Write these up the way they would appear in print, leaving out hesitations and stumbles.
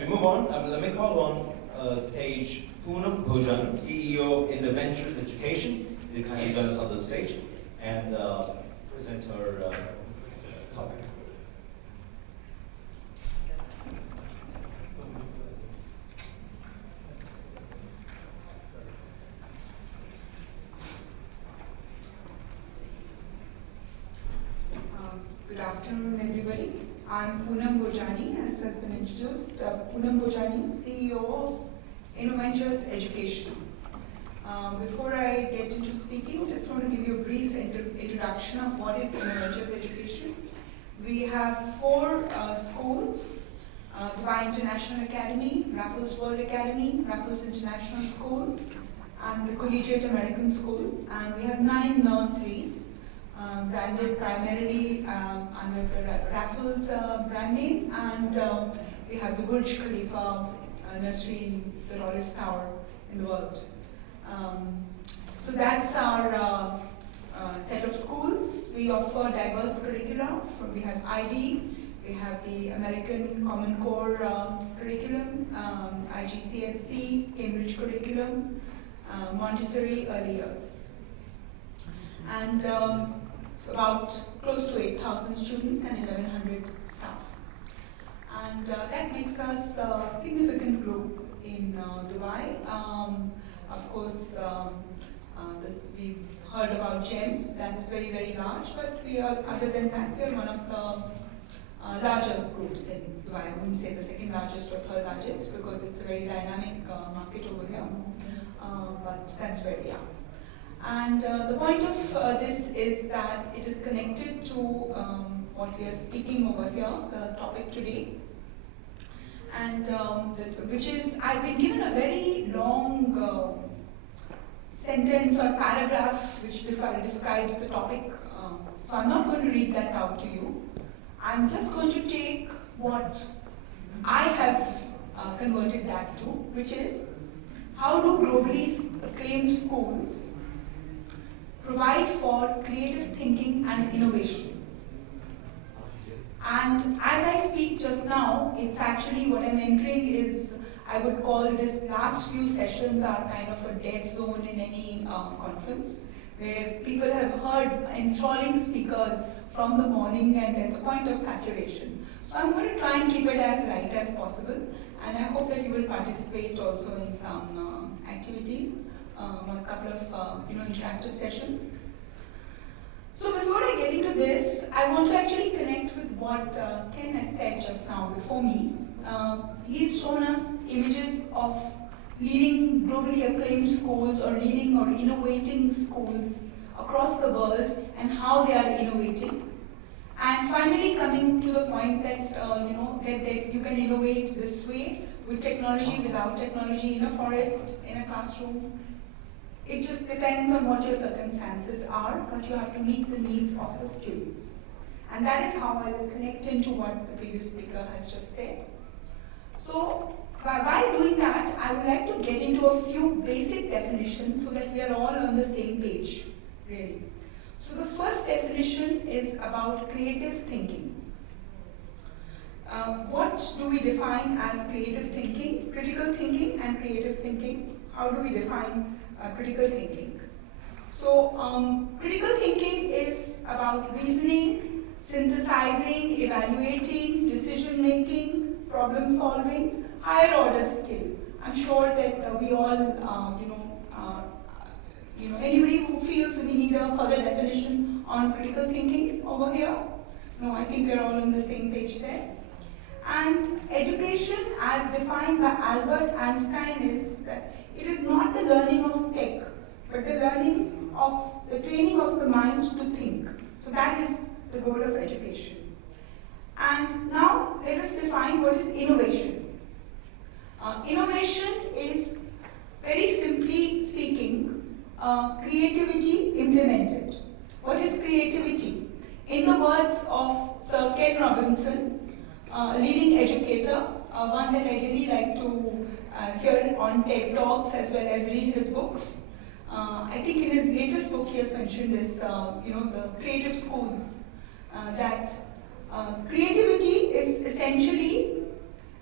As we move on, let me call on stage Poonam Bhojani, CEO of Innoventures Education. They kindly join us on the stage and present her topic. Good afternoon, everybody. I'm Poonam Bhojani, as has been introduced. Poonam Bhojani, CEO of Innoventures Education. Before I get into speaking, just want to give you a brief introduction of what is Innoventures Education. We have 4 schools, Dubai International Academy, Raffles World Academy, Raffles International School, and the Collegiate American School. And we have 9 nurseries. Branded primarily under the Raffles brand name, and we have the Burj Khalifa nursery in the tallest tower in the world. So that's our set of schools. We offer diverse curricula. We have IB, we have the American Common Core curriculum, IGCSE, Cambridge curriculum, Montessori early years. And about close to 8,000 students and 1,100 staff. And that makes us a significant group in Dubai. Of course, we've heard about GEMS, that is very, very large, but we are, other than that, we are one of the larger groups in Dubai. I wouldn't say the second largest or third largest because it's a very dynamic market over here, but that's where we are. And the point of this is that it is connected to what we are speaking over here, the topic today, and which is, I've been given a very long sentence or paragraph which describes the topic, so I'm not going to read that out to you. I'm just going to take what I have converted that to, which is, how do globally acclaimed schools provide for creative thinking and innovation? And as I speak just now, it's actually what I'm entering is, I would call this last few sessions are kind of a dead zone in any conference, where people have heard enthralling speakers from the morning and there's a point of saturation. So I'm going to try and keep it as light as possible, and I hope that you will participate also in some activities. A couple of interactive sessions. So before I get into this, I want to actually connect with what Ken has said just now before me. He's shown us images of leading globally acclaimed schools or leading or innovating schools across the world and how they are innovating. And finally coming to the point that that you can innovate this way, with technology, without technology, in a forest, in a classroom. It just depends on what your circumstances are, but you have to meet the needs of the students. And that is how I will connect into what the previous speaker has just said. So, while doing that, I would like to get into a few basic definitions so that we are all on the same page, really. So the first definition is about creative thinking. What do we define as creative thinking? Critical thinking and creative thinking. How do we define critical thinking? So critical thinking is about reasoning, synthesizing, evaluating, decision making, problem solving, higher order skill. I'm sure that we all, anybody who feels we need a further definition on critical thinking over here? No, I think we're all on the same page there. And education, as defined by Albert Einstein, is that it is not the learning of tech, but the learning of the training of the mind to think. So that is the goal of education. And now let us define what is innovation. Innovation is, very simply speaking, creativity implemented. What is creativity? In the words of Sir Ken Robinson, a leading educator, one that I really like to hear on TED Talks as well as read his books. I think in his latest book he has mentioned this, the creative schools, that creativity is essentially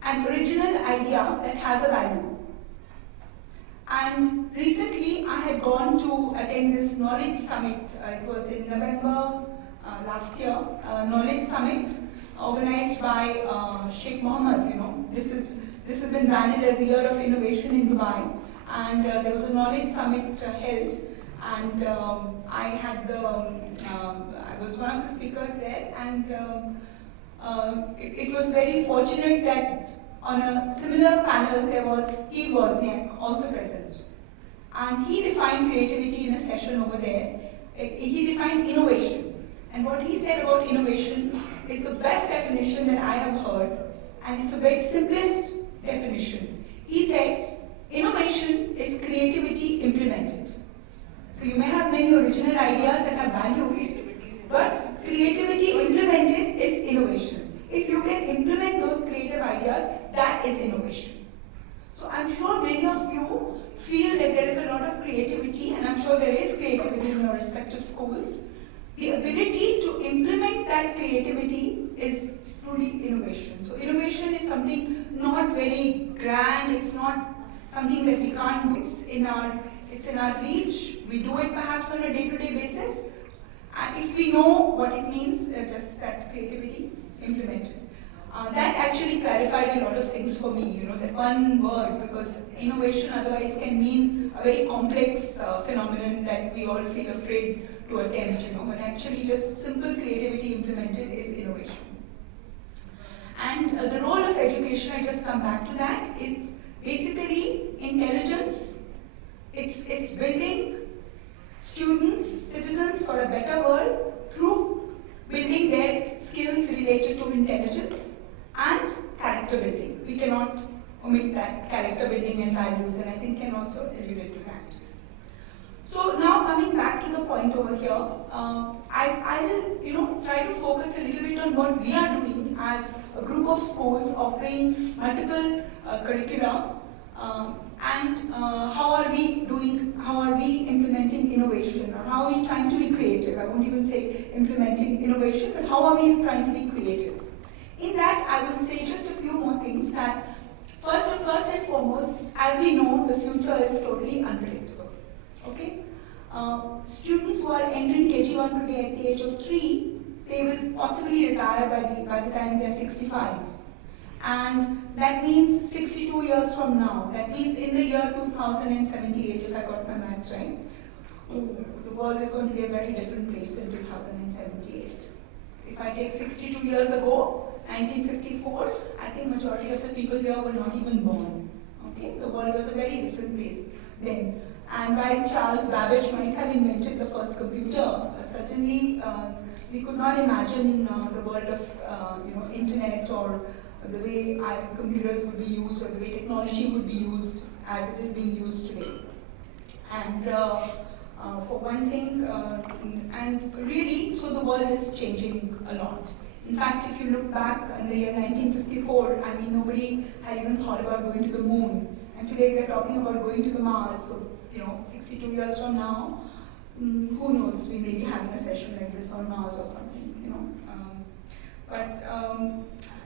an original idea that has a value. And recently I had gone to attend this Knowledge Summit. It was in November last year, Knowledge Summit organized by Sheikh Mohammed. This has been branded as the Year of Innovation in Dubai, and there was a Knowledge Summit held, and I was one of the speakers there, and it was very fortunate that on a similar panel there was Steve Wozniak also present, and he defined creativity in a session over there. He defined innovation, and what he said about innovation is the best definition that I have heard, and it's the very simplest definition. He said, innovation is creativity implemented. So you may have many original ideas that have values, but creativity implemented is innovation. If you can implement those creative ideas, that is innovation. So I'm sure many of you feel that there is a lot of creativity, and I'm sure there is creativity in your respective schools. The ability to implement that creativity is truly innovation. So innovation is something not very grand, it's not something that we can't do, it's in our reach. We do it perhaps on a day-to-day basis. And if we know what it means, just that creativity implemented. That actually clarified a lot of things for me, that one word, because innovation otherwise can mean a very complex phenomenon that we all feel afraid to attempt, but actually just simple creativity implemented is innovation. And the role of education, I just come back to that, is basically intelligence. It's building students, citizens for a better world through building their skills related to intelligence and character building. We cannot omit that, character building and values, and I think can also allude to that. So now coming back to the point over here, I will try to focus a little bit on what we are doing as a group of schools offering multiple curricula, and how are we implementing innovation, or how are we trying to be creative. I won't even say implementing innovation, but how are we trying to be creative. In that, I will say just a few more things. That first and foremost, as we know, the future is totally unpredictable. Okay? Students who are entering KG1 today at the age of 3, they will possibly retire by the time they are 65. And that means 62 years from now. That means in the year 2078, if I got my maths right, the world is going to be a very different place in 2078. If I take 62 years ago, 1954, I think majority of the people here were not even born. Okay, the world was a very different place then. And while Charles Babbage might have invented the first computer, certainly we could not imagine the world of internet, or the way computers would be used, or the way technology would be used as it is being used today. And for one thing, and really, so the world is changing a lot. In fact, if you look back in the year 1954, I mean, nobody had even thought about going to the moon. And today we are talking about going to the Mars. So, 62 years from now, who knows, we may be having a session like this on Mars or something,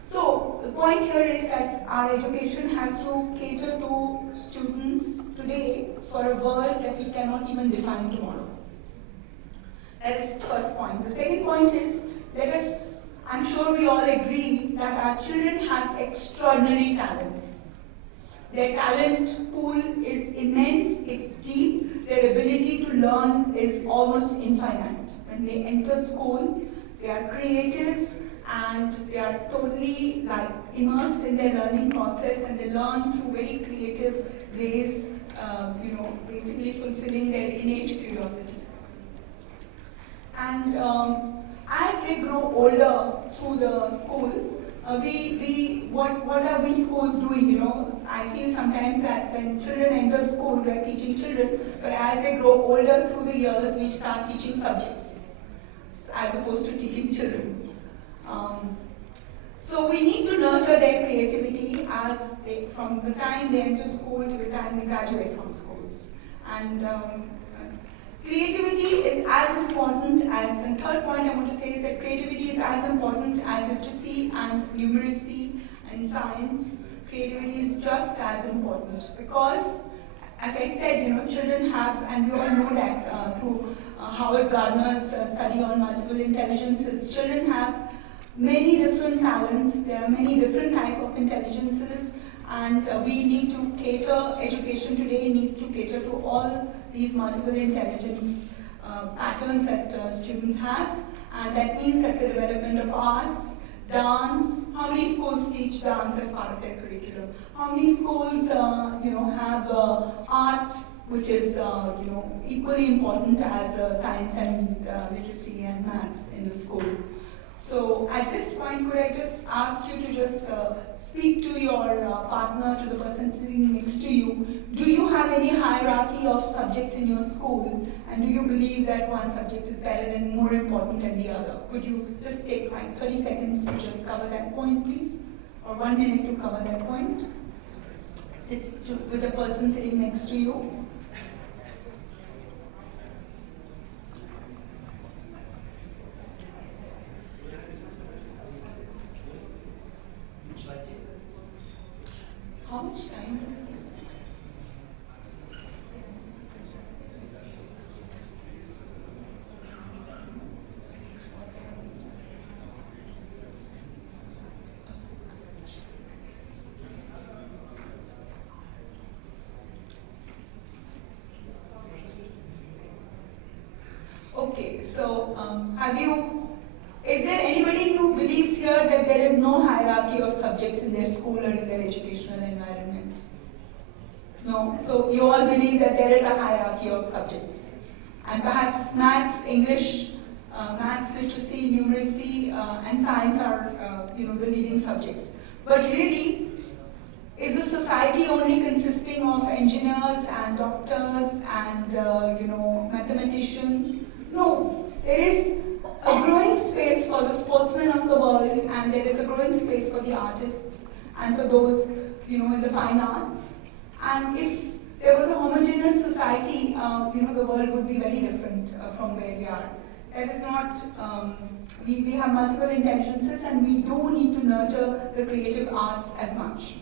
So the point here is that our education has to cater to students today for a world that we cannot even define tomorrow. That is the first point. The second point is, I'm sure we all agree that our children have extraordinary talents. Their talent pool is immense, it's deep, their ability to learn is almost infinite. When they enter school, they are creative and they are totally immersed in their learning process, and they learn through very creative ways, basically fulfilling their innate curiosity. And as they grow older through the school, what are we schools doing? I feel sometimes that when children enter school, we are teaching children, but as they grow older through the years, we start teaching subjects as opposed to teaching children. So we need to nurture their creativity from the time they enter school to the time they graduate from schools. And creativity is as important as, the third point I want to say is that creativity is as important as literacy and numeracy and science, creativity is just as important because, as I said, children have, and we all know that through Howard Gardner's study on multiple intelligences, children have many different talents. There are many different types of intelligences, and we need to cater, education today needs to cater to all these multiple intelligence patterns that students have, and that means that the development of arts, dance. How many schools teach dance as part of their curriculum? How many schools, have art, which is, equally important as science and literacy and maths in the school? So at this point, could I just ask you to just speak to your partner, to the person sitting next to you. Do you have any hierarchy of subjects in your school? And do you believe that one subject is better than, more important than the other? Could you just take like 30 seconds to just cover that point, please? Or 1 minute to cover that point? With the person sitting next to you. How much time? Okay, so is there anybody who believes here that there is no hierarchy of subjects in their school or in their educational environment? No? So you all believe that there is a hierarchy of subjects. And perhaps maths, English, maths, literacy, numeracy, and science are the leading subjects. But really, is the society only consisting of engineers and doctors and mathematicians? No. There is a growing space for the sportsmen of the world, and there is a growing space for the artists and for those in the fine arts. And if there was a homogeneous society, the world would be very different from where we are. That is not, we have multiple intelligences, and we do need to nurture the creative arts as much.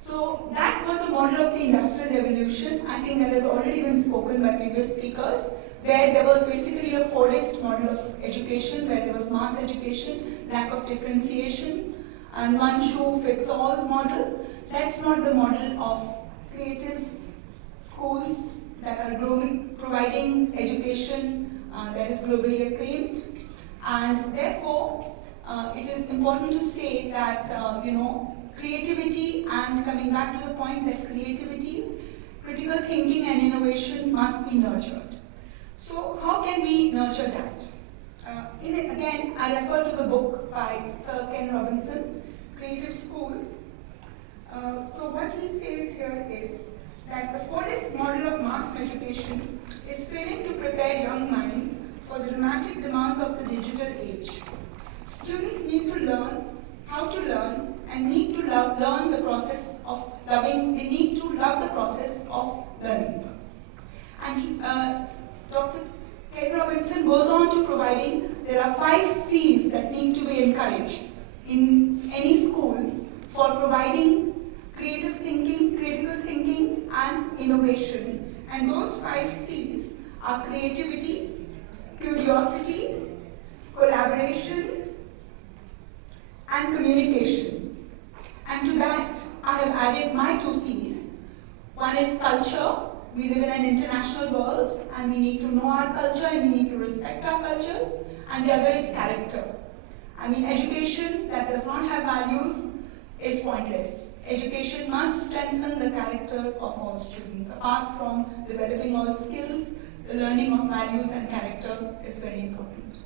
So that was a model of the Industrial Revolution. I think that has already been spoken by previous speakers, where there was basically a Fordist model of education, where there was mass education, lack of differentiation, and one-shoe-fits-all model. That's not the model of creative schools that are providing education that is globally acclaimed. And therefore, it is important to say that, creativity, and coming back to the point that creativity, critical thinking and innovation must be nurtured. So how can we nurture that? Again, I refer to the book by Sir Ken Robinson, Creative Schools. So what he says here is that the Fordist model of mass education is failing to prepare young minds for the dramatic demands of the digital age. Students need to learn how to learn and need to learn the process of loving. They need to love the process of learning. And Dr. Ken Robinson goes on to providing there are 5 C's that need to be encouraged in any school for providing creative thinking, critical thinking, and innovation. And those 5 C's are creativity, curiosity, collaboration, and communication. And to that, I have added my 2 C's. One is culture. We live in an international world, and we need to know our culture, and we need to respect our cultures. And the other is character. I mean, education that does not have values is pointless. Education must strengthen the character of all students. Apart from developing all skills, the learning of values and character is very important.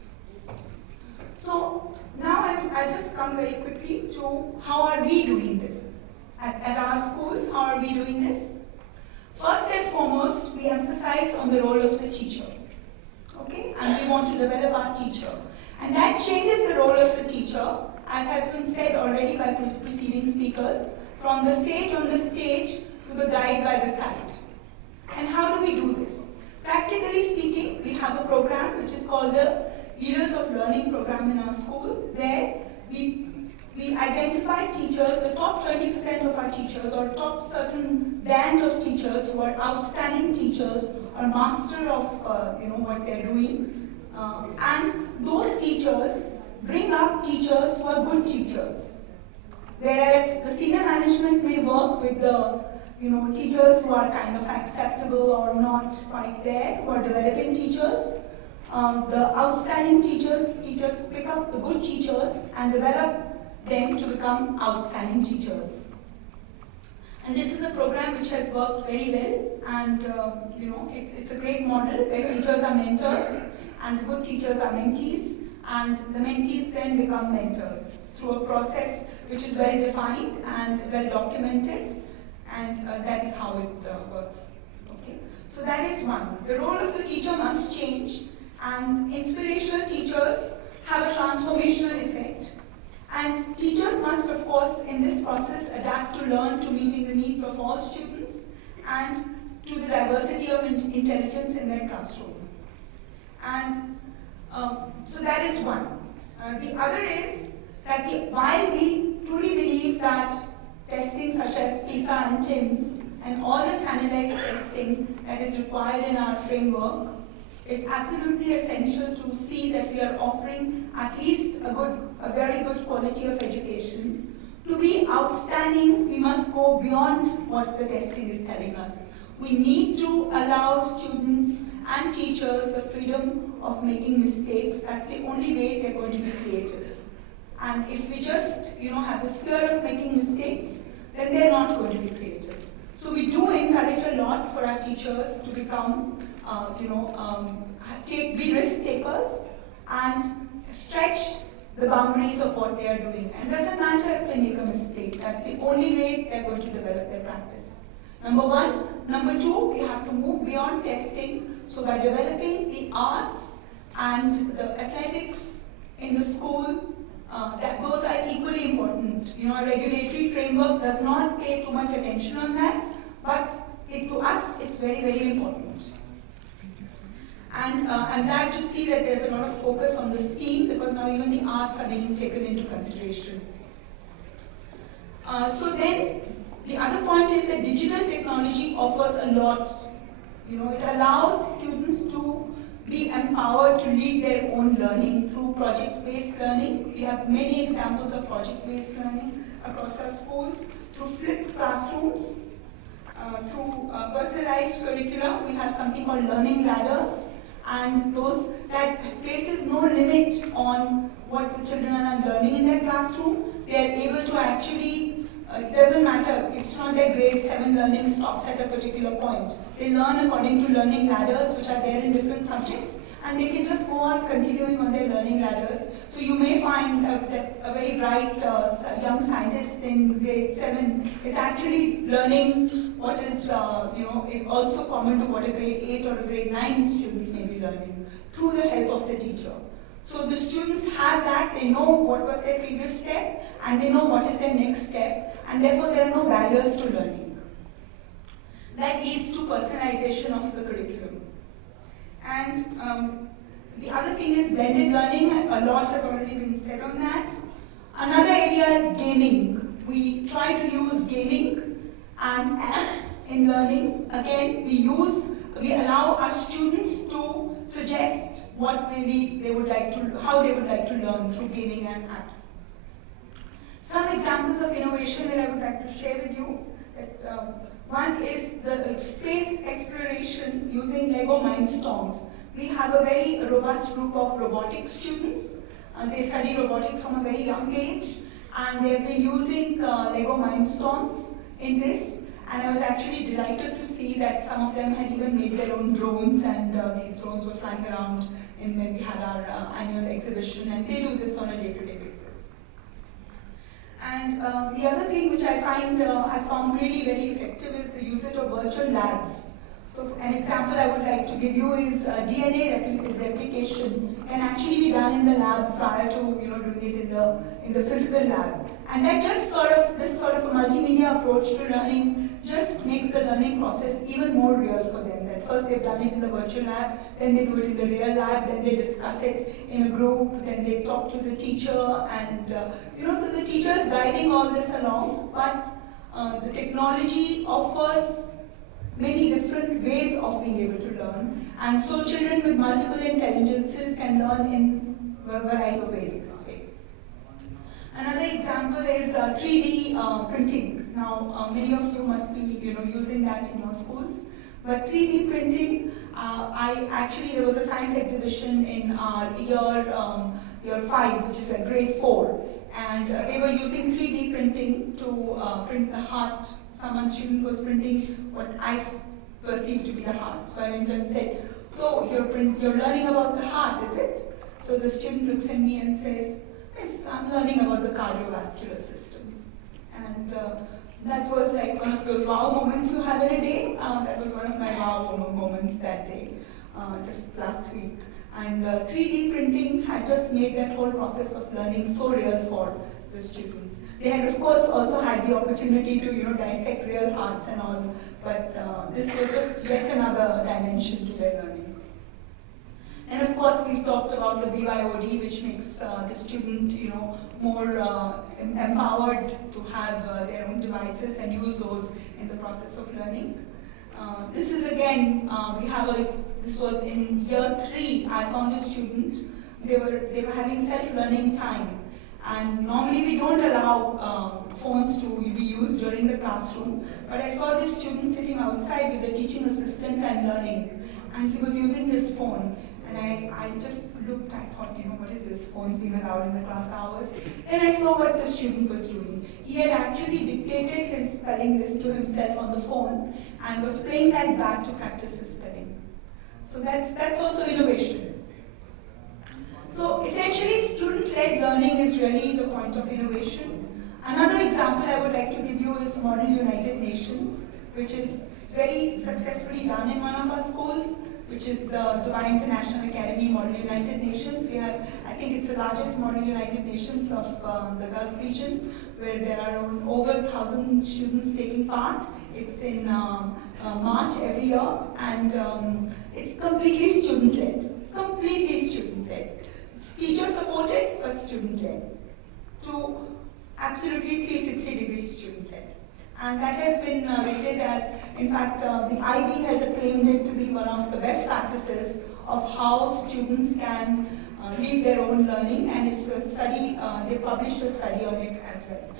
So now I'll just come very quickly to how are we doing this? At our schools, how are we doing this? First and foremost, we emphasize on the role of the teacher. Okay? And we want to develop our teacher. And that changes the role of the teacher, as has been said already by preceding speakers, from the sage on the stage to the guide by the side. And how do we do this? Practically speaking, we have a program which is called the Leaders of Learning program in our school, where we we identify teachers, the top 20% of our teachers, or top certain band of teachers who are outstanding teachers or master of what they're doing. And those teachers bring up teachers who are good teachers. Whereas the senior management may work with the teachers who are kind of acceptable or not quite there, who are developing teachers. The outstanding teachers pick up the good teachers and develop them to become outstanding teachers. And this is a program which has worked very well, and it's a great model where teachers are mentors and good teachers are mentees, and the mentees then become mentors through a process which is well defined and well documented, and that is how it works. Okay? So that is one. The role of the teacher must change, and inspirational teachers have a transformational effect. And teachers must, of course, in this process, adapt to learn to meeting the needs of all students and to the diversity of intelligence in their classroom. And so that is one. The other is that while we truly believe that testing such as PISA and TIMSS and all the standardized testing that is required in our framework is absolutely essential to see that we are offering at least a very good quality of education. To be outstanding, we must go beyond what the testing is telling us. We need to allow students and teachers the freedom of making mistakes. That's the only way they're going to be creative. And if we just have this fear of making mistakes, then they're not going to be creative. So we do encourage a lot for our teachers to become be risk takers and stretch the boundaries of what they are doing. And it doesn't matter if they make a mistake. That's the only way they're going to develop their practice. Number one. Number two, we have to move beyond testing. So by developing the arts and the athletics in the school, those are equally important. A regulatory framework does not pay too much attention on that, but to us, it's very, very important. And I'm glad to see that there's a lot of focus on the STEAM, because now even the arts are being taken into consideration. So then, the other point is that digital technology offers a lot. It allows students to be empowered to lead their own learning through project-based learning. We have many examples of project-based learning across our schools, through flipped classrooms, through personalized curricula. We have something called learning ladders, and that places no limit on what the children are learning in their classroom. They are able to actually, it doesn't matter, it's not their grade 7 learning stops at a particular point. They learn according to learning ladders which are there in different subjects, and they can just go on continuing on their learning ladders. So you may find that a very bright young scientist in grade 7 is actually learning what is also common to what a grade 8 or a grade 9 student may be learning through the help of the teacher. So the students have that, they know what was their previous step and they know what is their next step, and therefore there are no barriers to learning. That leads to personalization of the curriculum. And the other thing is blended learning. A lot has already been said on that. Another area is gaming. We try to use gaming and apps in learning. Again, we allow our students to suggest what really they would like to, how they would like to learn through gaming and apps. Some examples of innovation that I would like to share with you. One is the space exploration using Lego Mindstorms. We have a very robust group of robotics students. They study robotics from a very young age, and they've been using Lego Mindstorms in this. And I was actually delighted to see that some of them had even made their own drones, and these drones were flying around when we had our annual exhibition, and they do this on a day-to-day basis. And the other thing which I found really very effective is the usage of virtual labs. So an example I would like to give you is DNA replication can actually be done in the lab prior to doing it in the physical lab. And that just this sort of a multimedia approach to learning just makes the learning process even more real for them. That first they've done it in the virtual lab, then they do it in the real lab, then they discuss it in a group, then they talk to the teacher, and so the teacher is guiding all this along, but the technology offers many different ways of being able to learn, and so children with multiple intelligences can learn in a variety of ways this way. Another example is 3D printing. Now, many of you must be using that in your schools. But 3D printing, there was a science exhibition in our year 5, which is grade 4. And they were using 3D printing to print the heart. Some student was printing what I perceived to be the heart. So I went and said, so you're learning about the heart, is it? So the student looks at me and says, yes, I'm learning about the cardiovascular system. And that was like one of those wow moments you have in a day. That was one of my wow moments that day, just last week. And 3D printing had just made that whole process of learning so real for the students. They had, of course, also had the opportunity to dissect real hearts and all, but this was just yet another dimension to their learning. And of course, we've talked about the BYOD, which makes the student, more empowered to have their own devices and use those in the process of learning. This is again, this was in year 3. I found a student. They were having self-learning time, and normally we don't allow phones to be used during the classroom. But I saw this student sitting outside with the teaching assistant and learning, and he was using his phone. And I just looked, I thought, what is this? Phones being allowed in the class hours. Then I saw what the student was doing. He had actually dictated his spelling list to himself on the phone and was playing that back to practice his spelling. So that's also innovation. So essentially, student-led learning is really the point of innovation. Another example I would like to give you is Model United Nations, which is very successfully done in one of our schools, which is the Dubai International Academy Model United Nations. We have, I think it's the largest Model United Nations of the Gulf region, where there are over 1,000 students taking part. It's in March every year, and it's completely student-led. Completely student-led. It's teacher-supported, but student-led. To absolutely 360 degrees student-led. And that has been rated as, in fact, the IB has acclaimed it to be one of the best practices of how students can lead their own learning, and it's a study, they published a study on it as well.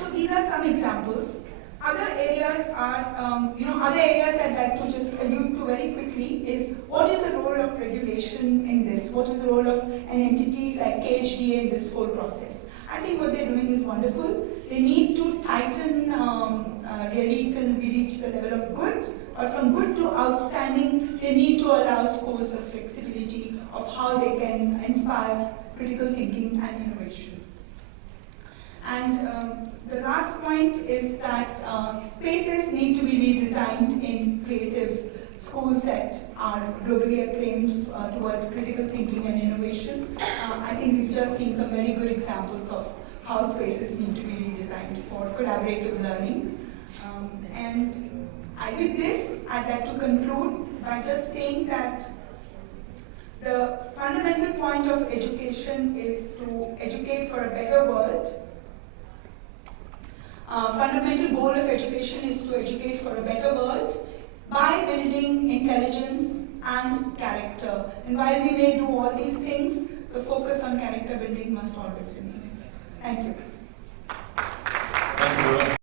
So these are some examples. Other areas are, other areas I'd like to just allude to very quickly is what is the role of regulation in this? What is the role of an entity like KHDA in this whole process? I think what they're doing is wonderful. They need to tighten really till we reach the level of good, but from good to outstanding, they need to allow schools the flexibility of how they can inspire critical thinking and innovation. And the last point is that spaces need to be redesigned in creative schools that are globally acclaimed towards critical thinking and innovation. I think we've just seen some very good examples of how spaces need to be redesigned for collaborative learning. With this, I'd like to conclude by just saying that the fundamental point of education is to educate for a better world. Fundamental goal of education is to educate for a better world by building intelligence and character. And while we may do all these things, the focus on character building must always remain. Thank you.